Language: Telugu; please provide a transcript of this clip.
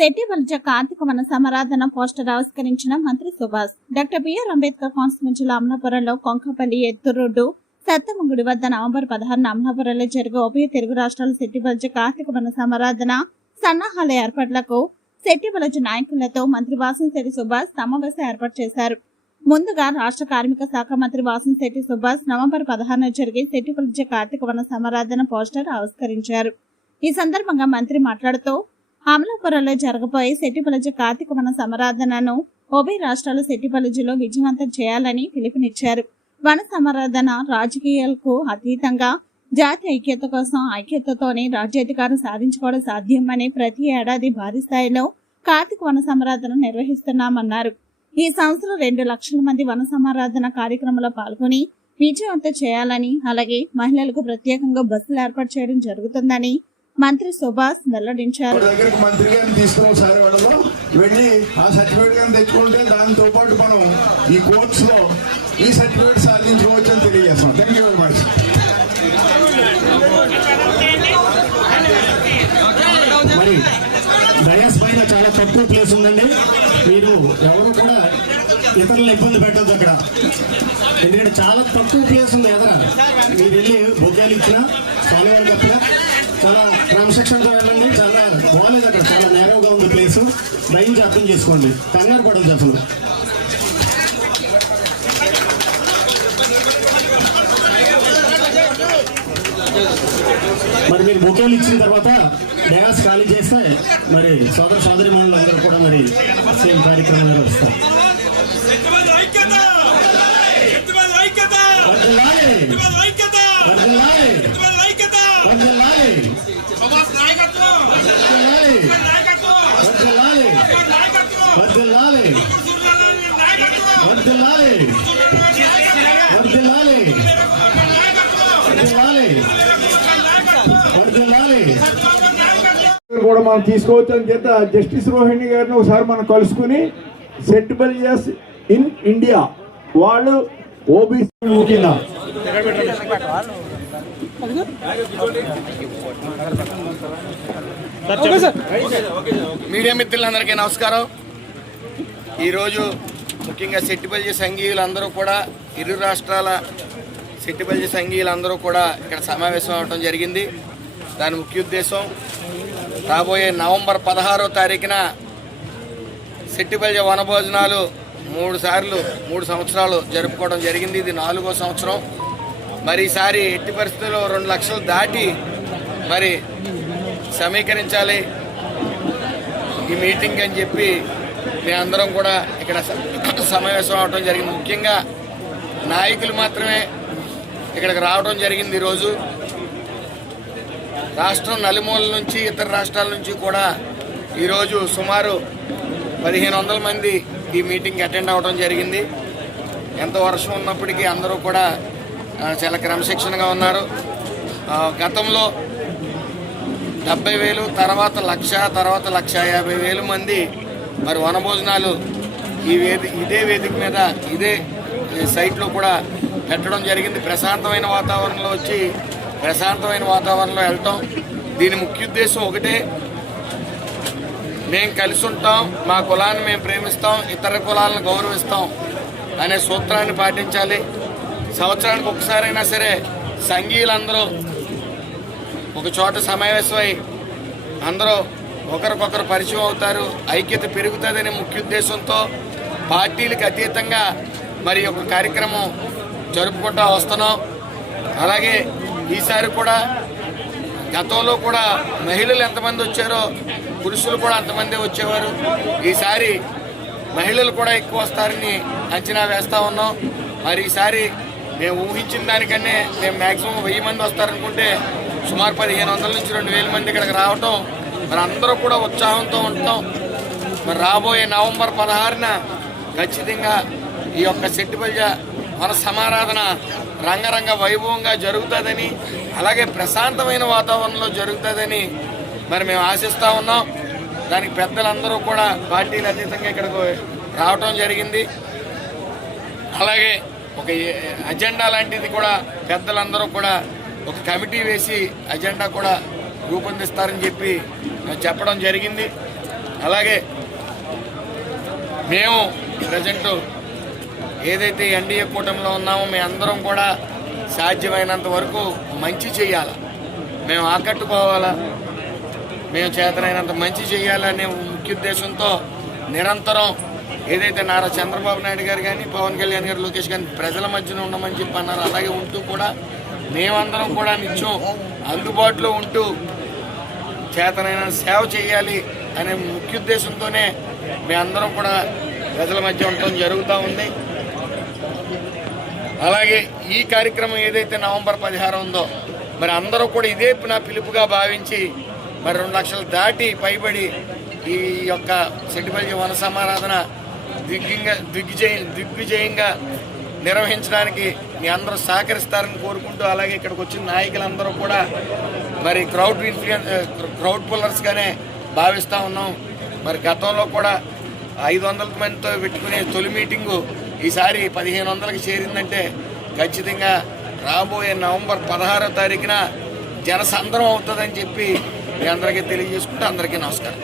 శెట్టి వలజ కార్తీక వన సమరాధన పోస్టర్ ఆవిష్కరించిన మంత్రి సుభాష్. డాక్టర్ బిఆర్ అంబేద్కర్ కాన్స్టిట్యూన్సీల అమలాపురంలో కొంకపల్లి ఎత్తు రోడ్డు సత్తమ్మగుడి వద్ద నవంబర్ పదహారున అమలాపురంలో జరిగే ఉభయ తెలుగు రాష్ట్రాల శెట్టి వలజ కార్తీక వన సమరాధన సన్నాహాల ఏర్పాట్లకు శెట్టి వలజ నాయకులతో మంత్రి వాసంశెట్టి సుభాష్ సమావేశం ఏర్పాటు చేశారు. ముందుగా రాష్ట్ర కార్మిక శాఖ మంత్రి వాసంశెట్టి సుభాష్ నవంబర్ పదహారున జరిగే శెట్టి వలజ కార్తీక వన సమరాధన పోస్టర్ ఆవిష్కరించారు. ఈ సందర్భంగా మంత్రి మాట్లాడుతూ అమలాపురంలో జరగబోయే సెట్టిపలజ కార్తీక వన సమరాధనను ఉభయ రాష్ట్రాల సెట్టిపలజలో విజయవంతం చేయాలని పిలుపునిచ్చారు. వన సమరాధన రాజకీయాలకు అతీతంగా జాతి ఐక్యత కోసం ఐక్యతతోనే రాజ్యాధికారం సాధించుకోవడం సాధ్యమని ప్రతి ఏడాది భారీ స్థాయిలో కార్తీక వన సమరాధన నిర్వహిస్తున్నామన్నారు. ఈ సంవత్సరం రెండు లక్షల మంది వన సమారాధన కార్యక్రమంలో పాల్గొని విజయవంతం చేయాలని అలాగే మహిళలకు ప్రత్యేకంగా బస్సులు ఏర్పాటు చేయడం జరుగుతుందని మంత్రి సుభాష్ వెల్లడించారు. మంత్రి గారిని తీసుకుని ఒకసారి వెళ్ళడం వెళ్ళి ఆ సర్టిఫికేట్ కానీ తెచ్చుకుంటే దాంతో పాటు మనం ఈ కోర్ట్స్లో ఈ సర్టిఫికేట్ సాధించుకోవచ్చు అని తెలియజేస్తాం థ్యాంక్ యూ వెరీ మచ్ మరి డయాస్ పైన చాలా తక్కువ ప్లేస్ ఉందండి. మీరు ఎవరు కూడా ఇతరులను ఇబ్బంది పెట్టద్దు అక్కడ. ఎందుకంటే చాలా తక్కువ ప్లేస్ ఉంది ఎదర. మీరు వెళ్ళి బొగ్గాలు ఇచ్చినా స్వామివారి కప్పినా క్రమశిక్షణతో వెళ్ళండి. చాలా బాగాలేదు అక్కడ. చాలా నేరవుగా ఉంది ప్లేస్ దయించి అర్థం చేసుకోండి. కంగారు పడద్దు అసలు. మరి మీరు బొకేలు ఇచ్చిన తర్వాత డయాస్ ఖాళీ చేస్తే మరి సోదర సోదరి అందరూ కూడా మరి సేమ్ కార్యక్రమం నిర్వహిస్తారు కూడా మనం తీసుకోవచ్చు అని చేత జస్టిస్ రోహిణి గారిని ఒకసారి మనం కలుసుకుని సెట్ బలియస్ ఇన్ ఇండియా వాళ్ళు ఓబీసీ కింద మీడియా మిత్రులందరికీ నమస్కారం. ఈరోజు ముఖ్యంగా సెట్టిపల్లి సంఘీయులందరూ కూడా ఇరు రాష్ట్రాల సెట్టిపల్లి సంఘీయులందరూ కూడా ఇక్కడ సమావేశం అవడం జరిగింది. దాని ముఖ్య ఉద్దేశం రాబోయే నవంబర్ పదహారో తారీఖున సెట్టిపల్లి వనభోజనాలు మూడు సార్లు మూడు సంవత్సరాలు జరుపుకోవడం జరిగింది. ఇది నాలుగో సంవత్సరం. మరి ఈసారి ఎట్టి పరిస్థితుల్లో రెండు లక్షలు దాటి మరి సమీకరించాలి. ఈ మీటింగ్ అని చెప్పి మేమందరం కూడా ఇక్కడ సమావేశం అవడం జరిగింది. ముఖ్యంగా నాయకులు మాత్రమే ఇక్కడికి రావడం జరిగింది ఈరోజు. రాష్ట్రం నలుమూలల నుంచి ఇతర రాష్ట్రాల నుంచి కూడా ఈరోజు సుమారు పదిహేను వందల మంది ఈ మీటింగ్కి అటెండ్ అవ్వడం జరిగింది. ఎంత వర్షం ఉన్నప్పటికీ అందరూ కూడా చాలా క్రమశిక్షణగా ఉన్నారు. గతంలో డెబ్బై వేలు తర్వాత లక్ష తర్వాత లక్ష యాభై వేలు మంది మరి వనభోజనాలు ఈ వేది ఇదే వేదిక మీద ఇదే సైట్లో కూడా పెట్టడం జరిగింది. ప్రశాంతమైన వాతావరణంలో వచ్చి ప్రశాంతమైన వాతావరణంలో వెళ్ళటం. దీని ముఖ్య ఉద్దేశం ఒకటే. మేము కలిసి ఉంటాం మా కులాన్ని మేము ప్రేమిస్తాం ఇతర కులాలను గౌరవిస్తాం అనే సూత్రాన్ని పాటించాలి. సంవత్సరానికి ఒకసారైనా సరే సంఘీయులందరూ ఒక చోట సమావేశమై అందరూ ఒకరికొకరు పరిచయం అవుతారు. ఐక్యత పెరుగుతుందనే ముఖ్య ఉద్దేశంతో పార్టీలకు అతీతంగా మరి ఒక కార్యక్రమం జరుపుకుంటూ వస్తున్నాం. అలాగే ఈసారి కూడా గతంలో కూడా మహిళలు ఎంతమంది వచ్చారో పురుషులు కూడా అంతమంది వచ్చేవారు. ఈసారి మహిళలు కూడా ఎక్కువ వస్తారని అంచనా వేస్తూ ఉన్నాం. మరి ఈసారి మేము ఊహించిన దానికన్నా మేము మ్యాక్సిమం వెయ్యి మంది వస్తారనుకుంటే సుమారు పదిహేను వందల నుంచి రెండు వేల మంది ఇక్కడికి రావటం మరి అందరూ కూడా ఉత్సాహంతో ఉంటాం మరి రాబోయే నవంబర్ పదహారున ఖచ్చితంగా ఈ యొక్క సెట్టిపల్లి మన సమారాధన రంగరంగ వైభవంగా జరుగుతుందని అలాగే ప్రశాంతమైన వాతావరణంలో జరుగుతుందని మరి మేము ఆశిస్తూ ఉన్నాం. దానికి పెద్దలందరూ కూడా పార్టీలు అతీతంగా ఇక్కడికి రావటం జరిగింది. అలాగే ఒక అజెండా లాంటిది కూడా పెద్దలందరూ కూడా ఒక కమిటీ వేసి అజెండా కూడా రూపొందిస్తారని చెప్పి చెప్పడం జరిగింది. అలాగే మేము ప్రజెంట్ ఏదైతే ఎన్డీఏ కూటమిలో ఉన్నామో మేము అందరం కూడా సాధ్యమైనంత వరకు మంచి చేయాలి మేము ఆకట్టుకోవాలా? మేము చేతనైనంత మంచి చేయాలనే ముఖ్య ఉద్దేశంతో నిరంతరం ఏదైతే నారా చంద్రబాబు నాయుడు గారు కానీ పవన్ కళ్యాణ్ గారు లోకేష్ కానీ ప్రజల మధ్యన ఉండమని చెప్పి అన్నారు. అలాగే ఉంటూ కూడా మేమందరం కూడా నిత్యం అందుబాటులో ఉంటూ చేతనైన సేవ చేయాలి అనే ముఖ్య ఉద్దేశంతోనే మేమందరం కూడా ప్రజల మధ్య ఉండటం జరుగుతూ ఉంది. అలాగే ఈ కార్యక్రమం ఏదైతే నవంబర్ పదిహారు ఉందో మరి అందరూ కూడా ఇదే నా పిలుపుగా భావించి మరి రెండు లక్షలు దాటి పైబడి ఈ యొక్క సెటిపల్లి వన సమారాధన దిగ్గంగా దిగ్విజయ దిగ్విజయంగా నిర్వహించడానికి మీ అందరూ సహకరిస్తారని కోరుకుంటూ అలాగే ఇక్కడికి వచ్చిన నాయకులందరూ కూడా మరి క్రౌడ్ ఇన్ఫ్లుయెన్ క్రౌడ్ పుల్లర్స్గానే భావిస్తూ ఉన్నాం. మరి గతంలో కూడా ఐదు వందల మందితో పెట్టుకునే తొలి మీటింగు ఈసారి పదిహేను వందలకి చేరిందంటే ఖచ్చితంగా రాబోయే నవంబర్ పదహారో తారీఖున జనసంద్రం అవుతుందని చెప్పి మీ అందరికీ తెలియజేసుకుంటూ అందరికీ నమస్కారం.